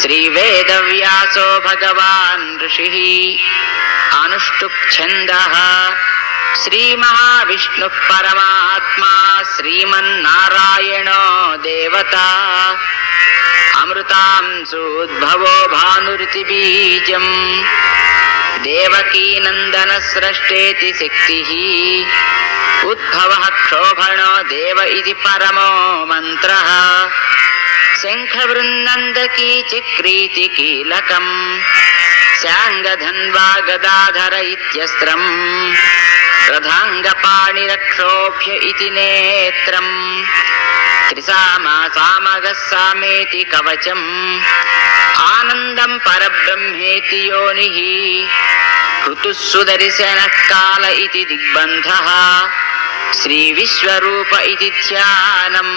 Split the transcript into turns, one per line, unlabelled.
श्रीवेदव्यासो भगवान् ऋषिः अनुष्टुप् छन्दः श्रीमहाविष्णुः परमात्मा श्रीमन्नारायणो देवता अमृतांसूद्भवो भानुरितिबीजम् देवकीनन्दनस्रष्टेति शक्तिः उद्भवः क्षोभणो देव इति परमो मन्त्रः शङ्खवृन्नन्दकी चक्रीति कीलकम् स्याङ्गधन्वा गदाधर इत्यस्त्रम् रथाङ्गपाणिरक्षोभ्य इति नेत्रम् त्रिसामा सामगः सामेति कवचम् आनन्दम् परब्रह्मेति योनिः ऋतुः सुदर्शनः काल इति दिग्बन्धः శ్రీ విశ్వరూప ఇది ధ్యానం.